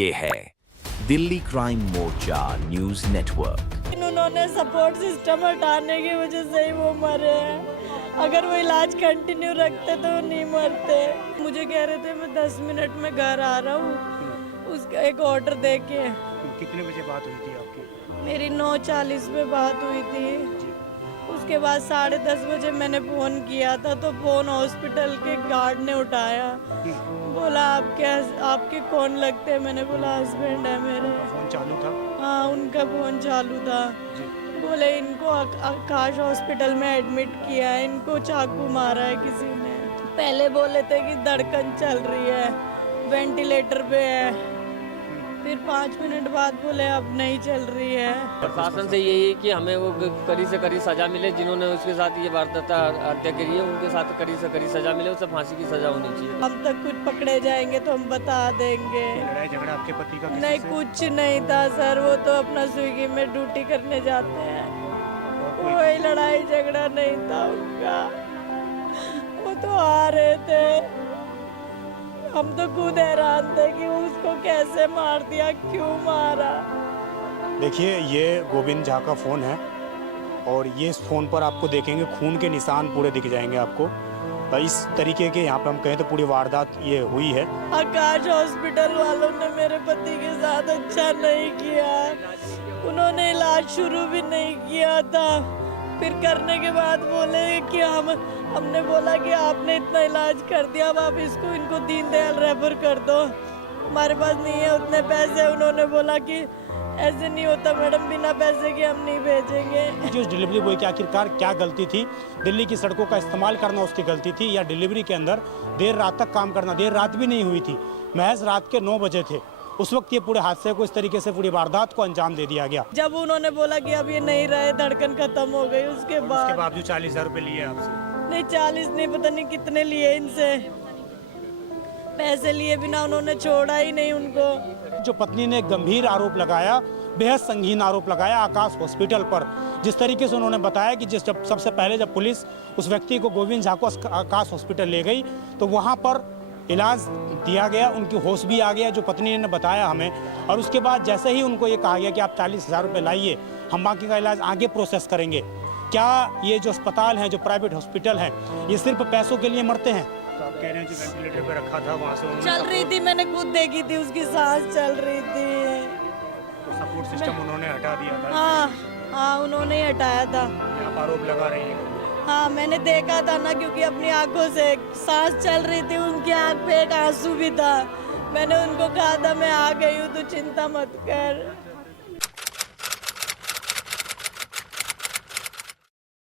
ये है दिल्ली क्राइम मोर्चा news network. उन्होंने सपोर्ट सिस्टम हटाने की वजह से ही वो मरे हैं। अगर वो इलाज कंटिन्यू रखते तो नहीं मरते। मुझे कह रहे थे मैं 10 मिनट में घर आ रहा हूँ, उसका एक ऑर्डर दे के। कितने बजे बात हुई थी आपकी? मेरी 9:40 पे बात हुई थी। उसके बाद 10:30 बजे मैंने फ़ोन किया था तो फ़ोन हॉस्पिटल के गार्ड ने उठाया। बोला आपके कौन लगते हैं? मैंने बोला हस्बैंड है मेरे। फोन चालू था? हाँ, उनका फ़ोन चालू था। बोले इनको आकाश हॉस्पिटल में एडमिट किया है, इनको चाकू मारा है किसी ने। पहले बोले थे कि धड़कन चल रही है, वेंटिलेटर पे है, फिर 5 मिनट बाद बोले अब नहीं चल रही है। प्रशासन से यही है कि हमें वो कड़ी से कड़ी सजा मिले, जिन्होंने उसके साथ ये वारदात हत्या करी है उनके साथ कड़ी से कड़ी सजा मिले, उसे फांसी की सजा होनी चाहिए। हम तक कुछ पकड़े जाएंगे तो हम बता देंगे। लड़ाई झगड़ा आपके पति का किसी नहीं, से? कुछ नहीं था सर, वो तो अपना स्विगी में ड्यूटी करने जाते हैं। कोई लड़ाई झगड़ा नहीं था उनका, वो तो आ रहे थे। हम तो खुद हैरान थे कि उसको कैसे मार दिया, क्यों मारा। देखिए, ये गोविंद झा का फ़ोन है और ये इस फ़ोन पर आपको देखेंगे खून के निशान पूरे दिख जाएंगे आपको। इस तरीके के यहाँ पे हम कहें तो पूरी वारदात ये हुई है। आकाश हॉस्पिटल वालों ने मेरे पति के साथ अच्छा नहीं किया। उन्होंने इलाज शुरू भी नहीं किया था, फिर करने के बाद बोले कि हमने बोला कि आपने इतना इलाज कर दिया, अब आप इनको दीनदयाल रेफर कर दो, हमारे पास नहीं है उतने पैसे। उन्होंने बोला कि ऐसे नहीं होता मैडम, बिना पैसे के हम नहीं भेजेंगे। जो डिलीवरी बॉय की आखिरकार क्या गलती थी? दिल्ली की सड़कों का इस्तेमाल करना उसकी गलती थी, या डिलीवरी के अंदर देर रात तक काम करना? देर रात भी नहीं हुई थी, महज रात के 9 बजे थे। उस वक्त ये पूरे हादसे को इस तरीके से पूरी वारदात को अंजाम दे दिया गया। जब उन्होंने बोला कि अब ये नहीं रहे, धड़कन खत्म हो गई, उसके बाद जो 40,000 रुपये लिए आपसे? नहीं, 40 नहीं, पता नहीं कितने लिए इनसे। पैसे लिए बिना उन्होंने छोड़ा ही नहीं उनको। जो पत्नी ने गंभीर आरोप लगाया, बेहद संगीन आरोप लगाया आकाश हॉस्पिटल पर। जिस तरीके से उन्होंने बताया कि जब सबसे पहले जब पुलिस उस व्यक्ति को गोविंद झा को आकाश हॉस्पिटल ले गई तो वहाँ पर इलाज दिया गया, उनकी होश भी आ गया, जो पत्नी ने बताया हमें। और उसके बाद जैसे ही उनको ये कहा गया कि आप 40,000 रुपये लाइए, हम बाकी का इलाज आगे प्रोसेस करेंगे। क्या ये जो अस्पताल हैं, जो प्राइवेट हॉस्पिटल हैं, ये सिर्फ पैसों के लिए मरते हैं? तो आप कह रहे हैं जो वेंटिलेटर पे रखा था वहाँ से चल रही थी, मैंने खुद देखी थी, उसकी सांस चल रही थी। तो सपोर्ट सिस्टम उन्होंने हटा दिया था? हाँ, उन्होंने ही हटाया था। आप आरोप लगा रही हैं? हाँ, मैंने देखा था ना, क्योंकि अपनी आंखों से सांस चल रही थी, उनकी आंख पे एक आंसू भी था। मैंने उनको कहा था मैं आ गई हूँ, तो चिंता मत कर।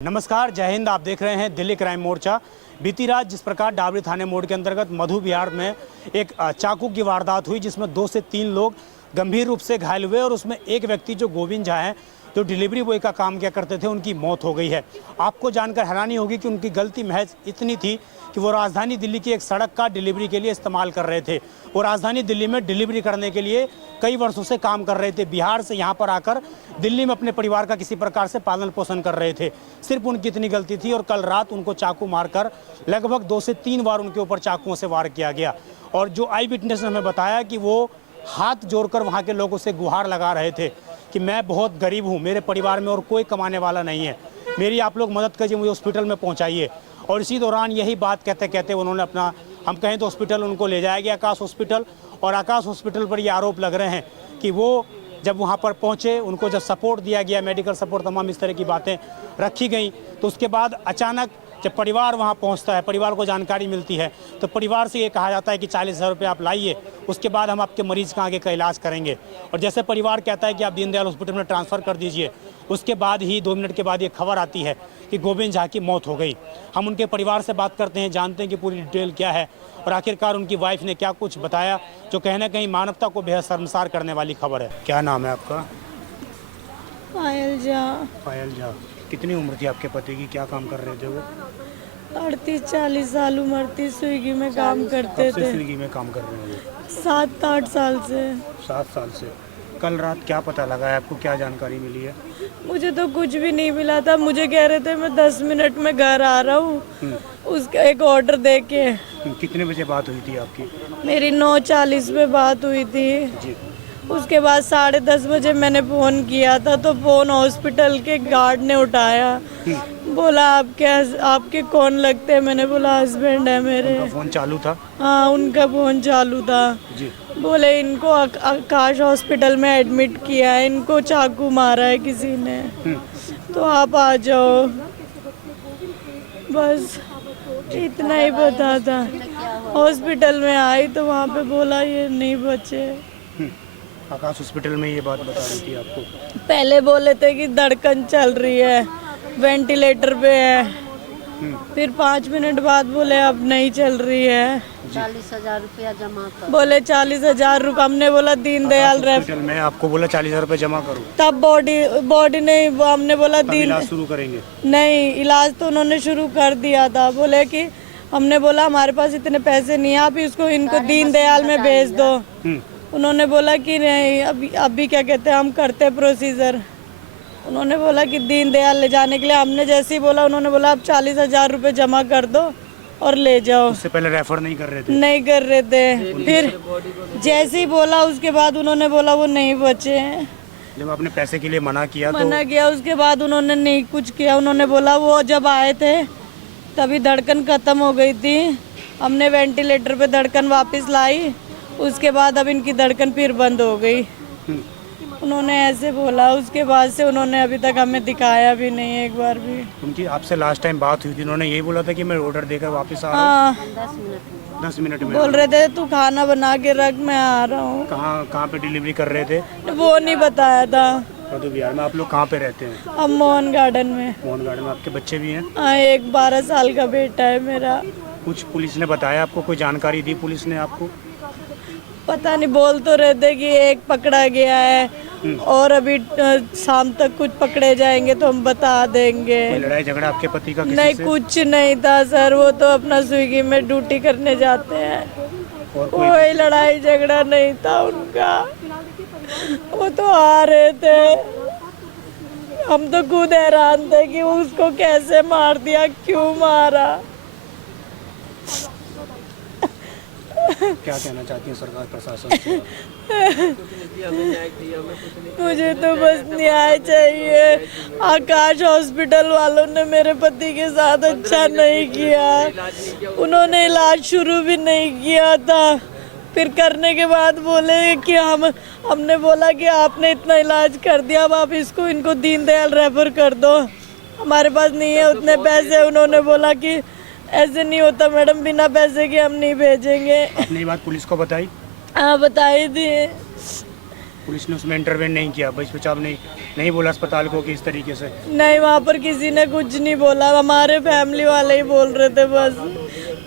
नमस्कार, जय हिंद। आप देख रहे हैं दिल्ली क्राइम मोर्चा। बीती रात जिस प्रकार डाबरी थाने मोड़ के अंतर्गत मधु विहार में एक चाकू की वारदात हुई, जिसमें 2 से 3 लोग गंभीर रूप से घायल हुए और उसमें एक व्यक्ति जो गोविंद झा हैं, जो डिलीवरी बॉय का काम किया करते थे, उनकी मौत हो गई है। आपको जानकर हैरानी होगी कि उनकी गलती महज इतनी थी कि वो राजधानी दिल्ली की एक सड़क का डिलीवरी के लिए इस्तेमाल कर रहे थे। वो राजधानी दिल्ली में डिलीवरी करने के लिए कई वर्षों से काम कर रहे थे। बिहार से यहाँ पर आकर दिल्ली में अपने परिवार का किसी प्रकार से पालन पोषण कर रहे थे। सिर्फ उनकी इतनी गलती थी और कल रात उनको चाकू मारकर लगभग 2 से 3 बार उनके ऊपर चाकुओं से वार किया गया। और जो आई विटनेस ने हमें बताया कि वो हाथ जोड़कर वहाँ के लोगों से गुहार लगा रहे थे कि मैं बहुत गरीब हूँ, मेरे परिवार में और कोई कमाने वाला नहीं है, मेरी आप लोग मदद कीजिए, मुझे हॉस्पिटल में पहुँचाइए। और इसी दौरान यही बात कहते कहते उन्होंने अपना, हम कहें तो हॉस्पिटल उनको ले जाया गया, आकाश हॉस्पिटल। और आकाश हॉस्पिटल पर ये आरोप लग रहे हैं कि वो जब वहाँ पर पहुँचे, उनको जब सपोर्ट दिया गया, मेडिकल सपोर्ट, तमाम इस तरह की बातें रखी गई, तो उसके बाद अचानक जब परिवार वहाँ पहुँचता है, परिवार को जानकारी मिलती है, तो परिवार से ये कहा जाता है कि 40,000 रुपये आप लाइए, उसके बाद हम आपके मरीज का आगे का इलाज करेंगे। और जैसे परिवार कहता है कि आप दीनदयाल हॉस्पिटल में ट्रांसफ़र कर दीजिए, उसके बाद ही 2 मिनट के बाद ये खबर आती है कि गोविंद झा की मौत हो गई। हम उनके परिवार से बात करते हैं, जानते हैं कि पूरी डिटेल क्या है और आखिरकार उनकी वाइफ ने क्या कुछ बताया, जो कहीं ना कहीं मानवता को बेहद शर्मसार करने वाली खबर है। क्या नाम है आपका? पायल झा। पायल झा। कितनी उम्र थी आपके पति की? क्या काम कर रहे थे वो? 38-40 साल उम्र थी, स्विगी में काम करते थे। स्विगी में काम कर रहे हैं? 7-8 साल से। 7 साल से। कल रात क्या पता लगा है आपको, क्या जानकारी मिली है? मुझे तो कुछ भी नहीं मिला था। मुझे कह रहे थे मैं 10 मिनट में घर आ रहा हूँ, उसका एक ऑर्डर दे के। कितने बजे बात हुई थी आपकी? मेरी 9:40 में बात हुई थी। जी। उसके बाद 10:30 बजे मैंने फ़ोन किया था तो फ़ोन हॉस्पिटल के गार्ड ने उठाया। बोला आपके कौन लगते हैं? मैंने बोला हस्बैंड है मेरे। फ़ोन चालू था? हाँ, उनका फ़ोन चालू था। जी। बोले इनको आकाश हॉस्पिटल में एडमिट किया है, इनको चाकू मारा है किसी ने, तो आप आ जाओ। बस इतना ही पता था। हॉस्पिटल में आई तो वहाँ पे बोला ये नहीं बचे। आकाश हॉस्पिटल में ये बात बता रही थी आपको? पहले बोले थे कि धड़कन चल रही है, वेंटिलेटर पे है। फिर 5 मिनट बाद बोले अब नहीं चल रही है। 40,000 रुपया जमा कर। बोले 40,000 रुपये। हमने बोला दीनदयाल हॉस्पिटल में आपको बोला 40,000 रुपये जमा करो, तब बॉडी नहीं, हमने बोला इलाज शुरू करेंगे। नहीं, इलाज तो उन्होंने शुरू कर दिया था। बोले कि हमने बोला हमारे पास इतने पैसे नहीं है, आप इसको इनको दीनदयाल में भेज दो। उन्होंने बोला कि नहीं, अभी क्या कहते हैं हम करते प्रोसीजर। उन्होंने बोला कि दीनदयाल ले जाने के लिए। हमने जैसे ही बोला उन्होंने बोला आप 40,000 रुपये जमा कर दो और ले जाओ। उससे पहले रेफर नहीं कर रहे थे? नहीं कर रहे थे। फिर जैसे ही बोला उसके बाद उन्होंने बोला वो नहीं बचे हैं। जब आपने पैसे के लिए मना किया किया उसके बाद उन्होंने नहीं कुछ किया। उन्होंने बोला वो जब आए थे तभी धड़कन ख़त्म हो गई थी, हमने वेंटिलेटर पे धड़कन वापस लाई, उसके बाद अब इनकी धड़कन फिर बंद हो गई। उन्होंने ऐसे बोला। उसके बाद से उन्होंने अभी तक हमें दिखाया भी नहीं एक बार भी। उनकी आपसे लास्ट टाइम बात हुई थी, उन्होंने यही बोला था कि मैं ऑर्डर देकर वापस आ रहा हूँ? 10 मिनट में बोल रहे थे तू खाना बना के रख, मैं आ रहा हूँ। कहाँ पे डिलीवरी कर रहे थे? वो नहीं बताया था। मधु विहार में। आप लोग कहाँ पे रहते हैं? हम मोहन गार्डन में। मोहन गार्डन में। आपके बच्चे भी हैं? हाँ, एक 12 साल का बेटा है मेरा। कुछ पुलिस ने बताया आपको? कोई जानकारी दी पुलिस ने आपको? पता नहीं, बोल तो रहे थे कि एक पकड़ा गया है और अभी शाम तक कुछ पकड़े जाएंगे तो हम बता देंगे। कोई लड़ाई झगड़ा आपके पति का किसी नहीं से? कुछ नहीं था सर, वो तो अपना स्विगी में ड्यूटी करने जाते हैं। कोई लड़ाई झगड़ा नहीं था उनका, वो तो आ रहे थे। हम तो खुद हैरान थे कि उसको कैसे मार दिया, क्यों मारा। क्या कहना चाहती हैं सरकार प्रशासन से? मुझे तो बस न्याय चाहिए। आकाश हॉस्पिटल वालों ने मेरे पति के साथ अच्छा नहीं किया, उन्होंने इलाज शुरू भी नहीं किया था। फिर करने के बाद बोले कि हमने बोला कि आपने इतना इलाज कर दिया, अब आप इनको दीनदयाल रेफर कर दो, हमारे पास नहीं है उतने पैसे। उन्होंने बोला कि ऐसे नहीं होता मैडम, बिना पैसे के हम नहीं भेजेंगे। आपने ये बात पुलिस को बताई? हाँ, बताई थी। पुलिस ने उसमें इंटरवेन नहीं किया? बचाव नहीं बोला अस्पताल को कि इस तरीके से? नहीं, वहाँ पर किसी ने कुछ नहीं बोला, हमारे फैमिली वाले ही बोल रहे थे बस।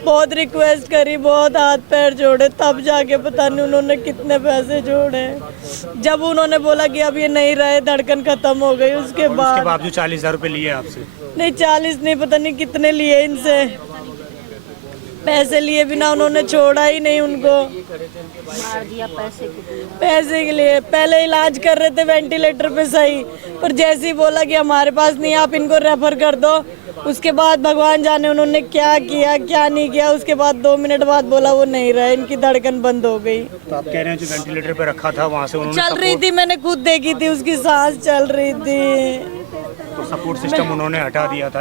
बहुत रिक्वेस्ट करी, बहुत हाथ पैर जोड़े, तब जाके पता नहीं उन्होंने कितने पैसे जोड़े। जब उन्होंने बोला कि अब ये नहीं रहे, धड़कन खत्म हो गई, उसके बाद जो 40,000 रुपये लिए आपसे? नहीं, 40 नहीं, पता नहीं कितने लिए इनसे। पैसे लिए बिना उन्होंने छोड़ा ही नहीं उनको। मार दिया पैसे के लिए। पहले इलाज कर रहे थे वेंटिलेटर पे सही, पर जैसे ही बोला कि हमारे पास नहीं, आप इनको रेफर कर दो, उसके बाद भगवान जाने उन्होंने क्या किया क्या नहीं किया। उसके बाद 2 मिनट बाद बोला वो नहीं रहा, इनकी धड़कन बंद हो गई। तो आप कह रहे हैं जो वेंटिलेटर पे रखा था वहाँ से उन्होंने चल रही थी, मैंने खुद देखी थी, उसकी सांस चल रही थी। तो सपोर्ट सिस्टम उन्होंने हटा दिया था?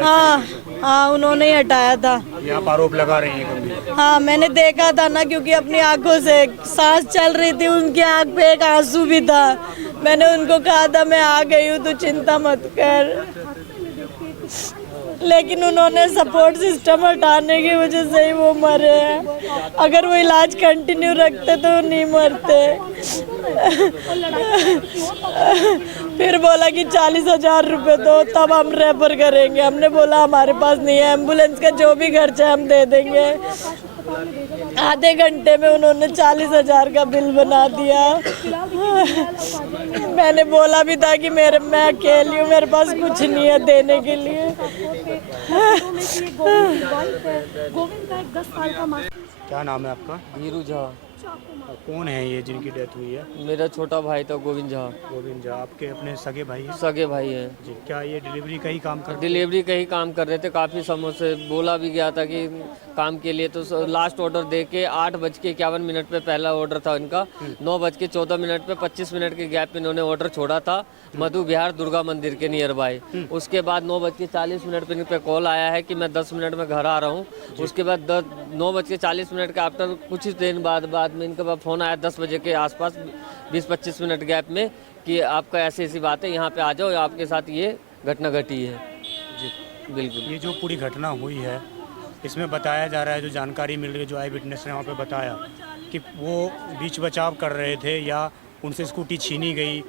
हाँ, उन्होंने ही हटाया था। ये आप आरोप लगा रही हैं गंभीर? हाँ, मैंने देखा था ना, क्योंकि अपनी आंखों से सांस चल रही थी, उनकी आंख पे एक आंसू भी था। मैंने उनको कहा था मैं आ गई हूँ, तो चिंता मत कर। लेकिन उन्होंने सपोर्ट सिस्टम हटाने की वजह से ही वो मरे हैं। अगर वो इलाज कंटिन्यू रखते तो नहीं मरते। फिर बोला कि 40,000 रुपये दो, तब हम रेफर करेंगे। हमने बोला हमारे पास नहीं है, एम्बुलेंस का जो भी खर्चा हम दे देंगे। आधे घंटे में उन्होंने 40,000 का बिल बना दिया। मैंने बोला भी था कि मैं अकेली हूँ, मेरे पास कुछ नहीं है देने के लिए। क्या नाम है आपका? धीरू झा। कौन है ये जिनकी डेथ हुई है? मेरा छोटा भाई था गोविंद झा, गोविंद झा आपके अपने सगे भाई हैं? सगे भाई हैं। जी, क्या ये डिलीवरी का ही काम कर डिलीवरी का ही काम कर रहे थे, काफ़ी समय से बोला भी गया था कि काम के लिए, तो लास्ट ऑर्डर दे के 8:51 पे पहला ऑर्डर था इनका, 9:14 पे 25 मिनट के गैप में इन्होंने ऑर्डर छोड़ा था मधु विहार दुर्गा मंदिर के नियर बाय। उसके बाद 9:40 पे इन पे कॉल आया है कि मैं 10 मिनट में घर आ रहा हूँ। उसके बाद 9:40 के आफ्टर कुछ ही देर बाद में इनके पास फ़ोन आया 10 बजे के आसपास 20-25 मिनट गैप में कि आपका ऐसी ऐसी बात है, यहाँ पे आ जाओ, आपके साथ ये घटना घटी है। जी बिल्कुल। ये जो पूरी घटना हुई है इसमें बताया जा रहा है, जो जानकारी मिल रही है, जो आई विटनेस ने वहाँ पे बताया कि वो बीच बचाव कर रहे थे या उनसे स्कूटी छीनी गई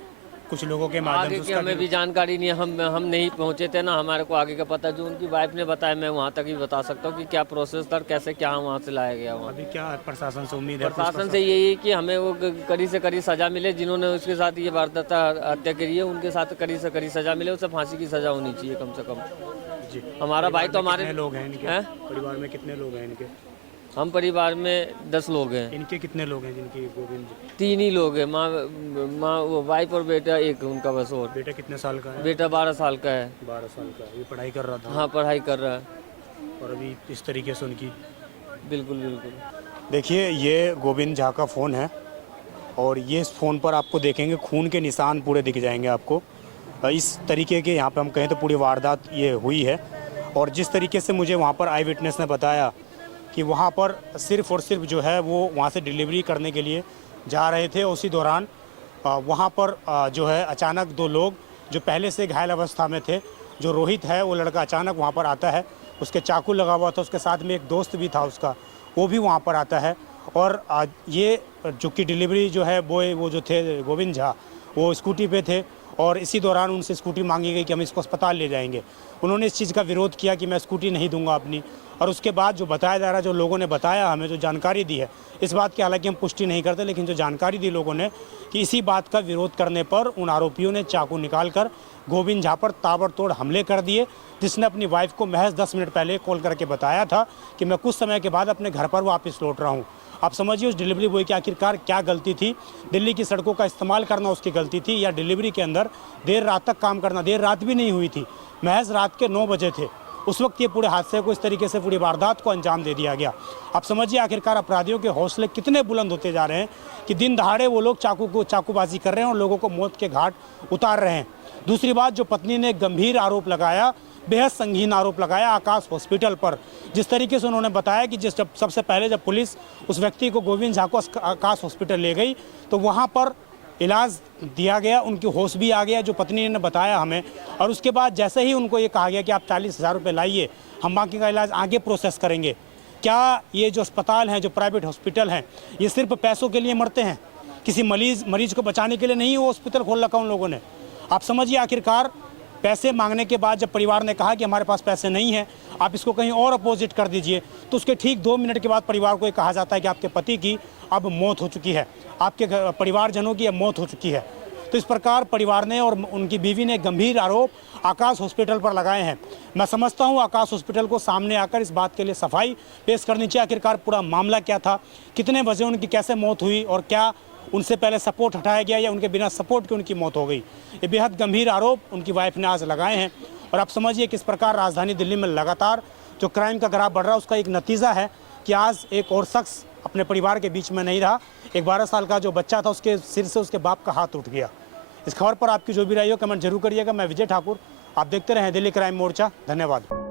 कुछ लोगों के माध्यम आगे से। की उसका हमें भी जानकारी नहीं है, हम नहीं पहुंचे थे ना, हमारे को आगे का पता जो उनकी वाइफ ने बताया मैं वहाँ तक ही बता सकता हूँ कि क्या प्रोसेस था, कैसे क्या वहाँ से लाया गया। वहाँ अभी क्या प्रशासन से उम्मीद है? प्रशासन से यही है कि हमें वो कड़ी से कड़ी सजा मिले, जिन्होंने उसके साथ ये वारदात हत्या करी है उनके साथ कड़ी से कड़ी सजा मिले, उसे फांसी की सजा होनी चाहिए कम से कम। जी, हमारा भाई तो हमारे लोग हैं इनके हैं? परिवार में कितने लोग हैं इनके? हम परिवार में 10 लोग हैं। इनके कितने लोग हैं जिनकी गोविंद? 3 ही लोग हैं, माँ वो वाइफ और बेटा एक उनका बस। और बेटा कितने साल का है? बेटा 12 साल का है। 12 साल का। ये पढ़ाई कर रहा था? हाँ पढ़ाई कर रहा है। और अभी इस तरीके से उनकी। बिल्कुल बिल्कुल। देखिए ये गोविंद झा का फ़ोन है और ये इस फ़ोन पर आपको देखेंगे खून के निशान पूरे दिख जाएंगे आपको। इस तरीके के यहाँ पे हम कहें तो पूरी वारदात ये हुई है। और जिस तरीके से मुझे वहाँ पर आई विटनेस ने बताया कि वहाँ पर सिर्फ़ और सिर्फ जो है वो वहाँ से डिलीवरी करने के लिए जा रहे थे, उसी दौरान वहाँ पर जो है अचानक 2 लोग जो पहले से घायल अवस्था में थे, जो रोहित है वो लड़का अचानक वहाँ पर आता है, उसके चाकू लगा हुआ था, उसके साथ में एक दोस्त भी था उसका, वो भी वहाँ पर आता है। और ये जो कि डिलीवरी जो है वो जो थे गोविंद झा वो स्कूटी पे थे और इसी दौरान उनसे स्कूटी मांगी गई कि हम इसको अस्पताल ले जाएंगे। उन्होंने इस चीज़ का विरोध किया कि मैं स्कूटी नहीं दूंगा अपनी। और उसके बाद जो बताया जा रहा है, जो लोगों ने बताया हमें, जो जानकारी दी है, इस बात की हालांकि हम पुष्टि नहीं करते, लेकिन जो जानकारी दी लोगों ने कि इसी बात का विरोध करने पर उन आरोपियों ने चाकू निकालकर गोविंद झा पर ताबड़तोड़ हमले कर दिए, जिसने अपनी वाइफ को महज 10 मिनट पहले कॉल करके बताया था कि मैं कुछ समय के बाद अपने घर पर वापस लौट रहा हूँ। आप समझिए उस डिलीवरी बॉय की आखिरकार क्या गलती थी? दिल्ली की सड़कों का इस्तेमाल करना उसकी गलती थी, या डिलीवरी के अंदर देर रात तक काम करना? देर रात भी नहीं हुई थी, महज रात के 9 बजे थे उस वक्त ये पूरे हादसे को, इस तरीके से पूरी वारदात को अंजाम दे दिया गया। आप समझिए आखिरकार अपराधियों के हौसले कितने बुलंद होते जा रहे हैं कि दिन दहाड़े वो लोग चाकूबाजी कर रहे हैं और लोगों को मौत के घाट उतार रहे हैं। दूसरी बात, जो पत्नी ने गंभीर आरोप लगाया, बेहद संगीन आरोप लगाया आकाश हॉस्पिटल पर, जिस तरीके से उन्होंने बताया कि जब सबसे पहले जब पुलिस उस व्यक्ति को गोविंद झा को आकाश हॉस्पिटल ले गई तो वहाँ पर इलाज दिया गया, उनकी होश भी आ गया, जो पत्नी ने बताया हमें। और उसके बाद जैसे ही उनको ये कहा गया कि आप 40,000 रुपये लाइए, हम बाकी का इलाज आगे प्रोसेस करेंगे। क्या ये जो अस्पताल हैं, जो प्राइवेट हॉस्पिटल हैं, ये सिर्फ पैसों के लिए मरते हैं? किसी मरीज को बचाने के लिए नहीं वो हॉस्पिटल खोल रखा उन लोगों ने। आप समझिए आखिरकार पैसे मांगने के बाद जब परिवार ने कहा कि हमारे पास पैसे नहीं हैं, आप इसको कहीं और अपोजिट कर दीजिए, तो उसके ठीक 2 मिनट के बाद परिवार को ये कहा जाता है कि आपके पति की अब मौत हो चुकी है, आपके परिवारजनों की अब मौत हो चुकी है। तो इस प्रकार परिवार ने और उनकी बीवी ने गंभीर आरोप आकाश हॉस्पिटल पर लगाए हैं। मैं समझता हूं आकाश हॉस्पिटल को सामने आकर इस बात के लिए सफाई पेश करनी चाहिए, आखिरकार पूरा मामला क्या था, कितने बजे उनकी कैसे मौत हुई और क्या उनसे पहले सपोर्ट हटाया गया या उनके बिना सपोर्ट के उनकी मौत हो गई। ये बेहद गंभीर आरोप उनकी वाइफ ने आज लगाए हैं। और आप समझिए किस प्रकार राजधानी दिल्ली में लगातार जो क्राइम का ग्राफ बढ़ रहा है, उसका एक नतीजा है कि आज एक और शख्स अपने परिवार के बीच में नहीं रहा। एक 12 साल का जो बच्चा था, उसके सिर से उसके बाप का हाथ उठ गया। इस खबर पर आपकी जो भी राय हो कमेंट जरूर करिएगा। मैं विजय ठाकुर, आप देखते रहें दिल्ली क्राइम मोर्चा। धन्यवाद।